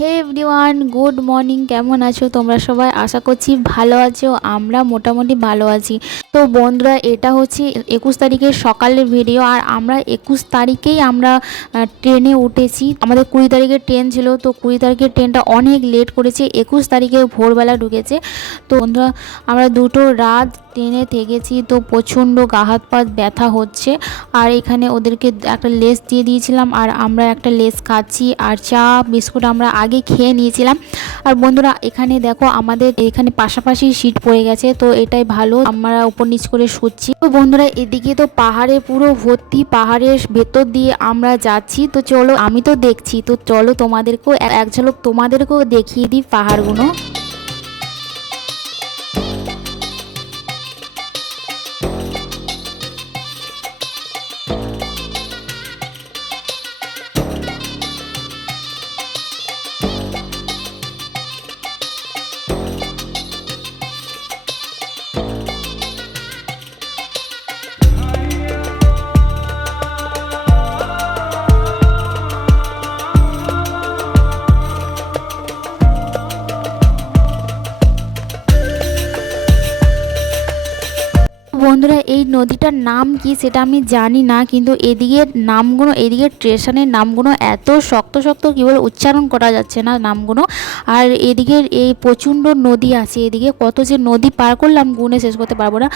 হে everyone good morning কেমন আছো তোমরা সবাই? আশা করছি ভালো আছো, আমরা মোটামুটি ভালো আছি। তো বন্ধুরা, এটা হচ্ছে একুশ তারিখের সকালের ভিডিও আর আমরা একুশ তারিখেই আমরা ট্রেনে উঠেছি। আমাদের কুড়ি তারিখের ট্রেন ছিল, তো কুড়ি তারিখের ট্রেনটা অনেক লেট করেছে। একুশ তারিখে ভোরবেলা ঢুকেছে। তো বন্ধুরা, আমরা দুটো রাত ট্রেনে থেকেছি, তো প্রচণ্ড গা হাত পা ব্যথা হচ্ছে। আর এখানে ওদেরকে একটা লেস দিয়ে দিয়েছিলাম, আর আমরা একটা লেস খাচ্ছি, আর চা, বিস্কুট আমরা আগে খেয়ে নিয়েছিলাম। আর বন্ধুরা, এখানে দেখো আমাদের এখানে পাশাপাশি সিট পড়ে গেছে, তো এটাই ভালো, আমরা উপর নিচ করে শুচ্ছি। তো বন্ধুরা, এদিকে তো পাহাড়ে পুরো ভর্তি, পাহাড়ের ভেতর দিয়ে আমরা যাচ্ছি, তো চলো আমি তো দেখছি, তো চলো তোমাদেরকেও, এক ঝলক তোমাদেরকেও দেখিয়ে দিই পাহাড়গুলো। বন্ধুরা, এই নদীটার নাম কি সেটা আমি জানি না, কিন্তু এদিকের নামগুলো এদিকের স্টেশনের নামগুলো এত শক্ত শক্ত কী বলে উচ্চারণ করা যাচ্ছে না নামগুলো। আর এদিকের এই প্রচণ্ড নদী আছে, এদিকে কত যে নদী পার করলাম, গুনে শেষ করতে পারব না।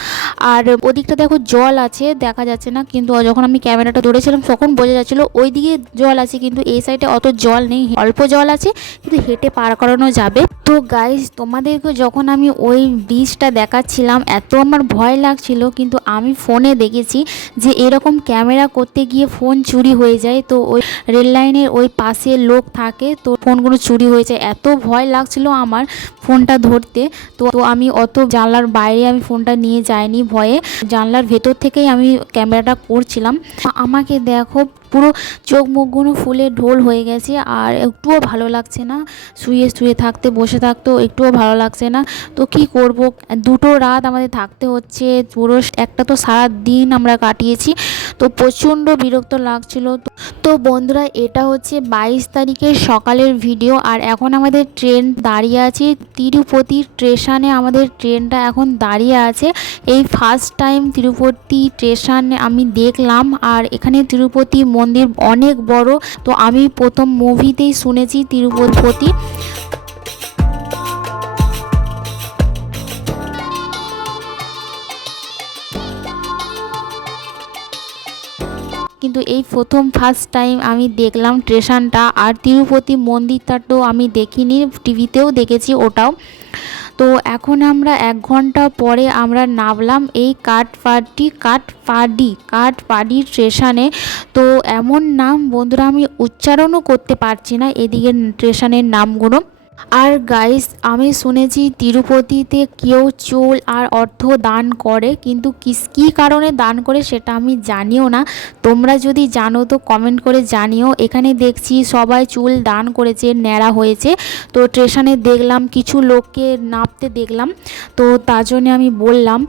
আর ওদিকটা দেখো জল আছে, দেখা যাচ্ছে না, কিন্তু যখন আমি ক্যামেরাটা ধরেছিলাম, তখন বোঝা যাচ্ছিল ওইদিকে জল আছে, কিন্তু এই সাইডে অত জল নেই, অল্প জল আছে, কিন্তু হেঁটে পার করানো যাবে। তো গাইজ তোমাদেরকে যখন আমি ওই ব্রিজটা দেখাচ্ছিলাম, এত আমার ভয় লাগছিল কিন্তু আমি ফোনে দেখেছি যে এরকম ক্যামেরা করতে গিয়ে ফোন চুরি হয়ে যায়। তো ওই রেল লাইনের ওই পাশে লোক থাকে, তো ফোনগুলো চুরি হয়ে যায়। এত ভয় লাগছিল আমার ফোনটা ধরতে। তো তো আমি অত জানলার বাইরে আমি ফোনটা নিয়ে যাইনি ভয়ে। জানলার ভেতর থেকেই আমি ক্যামেরাটা করছিলাম। আমাকে দেখো পুরো চোখ মুখগুলো ফুলে ঢোল হয়ে গেছে আর একটুও ভালো লাগছে না। শুয়ে শুয়ে থাকতে, বসে থাকতেও একটুও ভালো লাগছে না। তো কি করব? দুটো রাত আমাদের থাকতে হচ্ছে, পুরো একটা তো সারা দিন আমরা কাটিয়েছি। তো প্রচণ্ড বিরক্ত লাগছিল। তো- বন্ধুরা, এটা হচ্ছে বাইশ তারিখের সকালের ভিডিও আর এখন আমাদের ট্রেন দাঁড়িয়ে আছে। তিরুপতি স্টেশনে আমাদের ট্রেনটা এখন দাঁড়িয়ে আছে। এই ফার্স্ট টাইম তিরুপতি স্টেশন আমি দেখলাম আর এখানে তিরুপতি মন্দির অনেক বড়, তো আমি প্রথম মুভিতেই শুনেছি তিরুপতি কিন্তু এই প্রথম ফার্স্ট টাইম আমি দেখলাম স্টেশনটা আর তিরুপতি মন্দিরটা তো আমি দেখিনি টিভিতেও দেখেছি ওটাও। তো এখন আমরা এক ঘণ্টা পরে আমরা নামলাম এই কাঠপাটি কাঠপাডি কাঠপাডি স্টেশনে। তো এমন নাম বন্ধুরা আমি উচ্চারণও করতে পারছি না এদিকে স্টেশনের নামগুলো। আর গাইস আমি শুনেছি তিরুপতিতে কেউ চুল আর অর্থ দান করে, কিন্তু কিস, কী কারণে দান করে সেটা আমি জানিও না। তোমরা যদি জানো তো কমেন্ট করে জানিও। এখানে দেখছি সবাই চুল দান করেছে, ন্যাড়া হয়েছে। তো স্টেশনে দেখলাম কিছু লোককে নাপতে দেখলাম। তো তার জন্য আমি বললাম,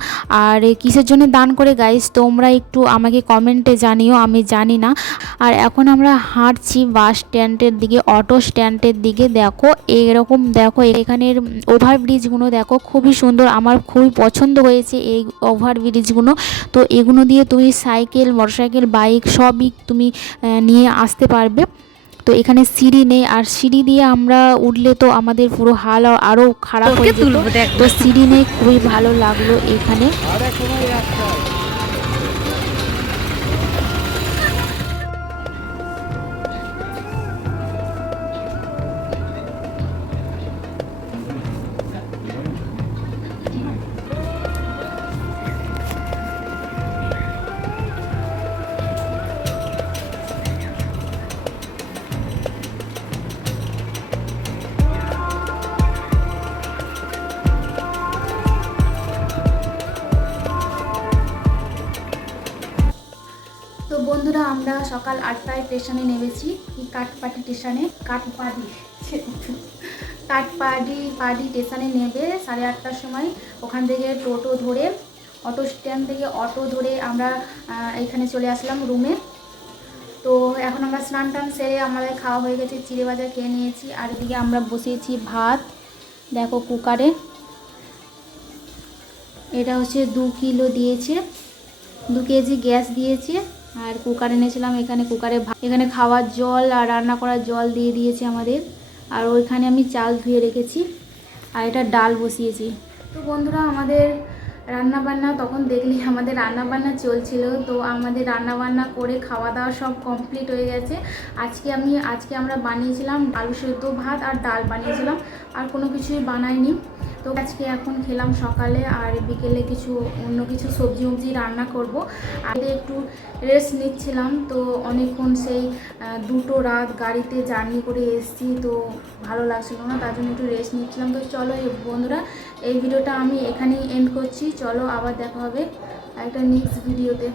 আর কিসের জন্য দান করে গাইস তোমরা একটু আমাকে কমেন্টে জানিও, আমি জানি না। আর এখন আমরা হাঁটছি বাস স্ট্যান্ডের দিকে অটো স্ট্যান্ডের দিকে। দেখো এরকম দেখো এখানের ওভার ব্রিজগুলো দেখো খুবই সুন্দর। আমার খুবই পছন্দ হয়েছে এই ওভার ব্রিজগুলো তো এগুলো দিয়ে তুমি সাইকেল মোটরসাইকেল বাইক সবই তুমি নিয়ে আসতে পারবে। তো এখানে সিঁড়ি নেই আর সিঁড়ি দিয়ে আমরা উঠলে তো আমাদের পুরো হাল আরও খারাপ হয়ে যেত। তো সিঁড়ি নেই খুবই ভালো লাগল এখানে। বন্ধুরা, আমরা সকাল আটটায় স্টেশনে নেমেছি। কাঠপাটি স্টেশনে? কাঠপাটি কাঠপাটি পাড়ি স্টেশনে নেবে সাড়ে আটটার সময়। ওখান থেকে টোটো ধরে, অটো স্ট্যান্ড থেকে অটো ধরে আমরা এখানে চলে আসলাম রুমে। তো এখন আমরা স্নান টান সেরে আমাদের খাওয়া হয়ে গেছে, চিড়ে বাজার খেয়ে নিয়েছি। আর এদিকে আমরা বসিয়েছি ভাত, দেখো কুকারে। এটা হচ্ছে দু কিলো দিয়েছে। দু কেজি গ্যাস দিয়েছে। আর কুকার এনেছিলাম, এখানে কুকারে এখানে খাওয়ার জল আর রান্না করার জল দিয়ে দিয়েছে আমাদের। আর ওইখানে আমি চাল ধুয়ে রেখেছি। আর এটা ডাল বসিয়েছি। তো বন্ধুরা, আমাদের রান্না বান্না তখন দেখলি, আমাদের রান্না বান্না চলছিল। তো আমাদের রান্না বান্না করে খাওয়া দাওয়া সব কমপ্লিট হয়ে গেছে। আজকে আমি আজকে আমরা বানিয়েছিলাম আলু সেদ্ধ ভাত আর ডাল বানিয়েছিলাম। আর কোনো কিছুই বানাইনি। তো আজকে এখন খেলাম সকালে আর বিকেলে কিছু অন্য কিছু সবজি উবজি রান্না করব। আর একটু রেস্ট নিচ্ছিলাম, তো অনেকক্ষণ সেই দুটো রাত গাড়িতে জার্নি করে এসেছি, তো ভালো লাগছিল না, তার জন্য একটু রেস্ট নিচ্ছিলাম। তো চলো এই বন্ধুরা, এই ভিডিওটা আমি এখানেই এন্ড করছি। চলো আবার দেখা হবে একটা নেক্সট ভিডিওতে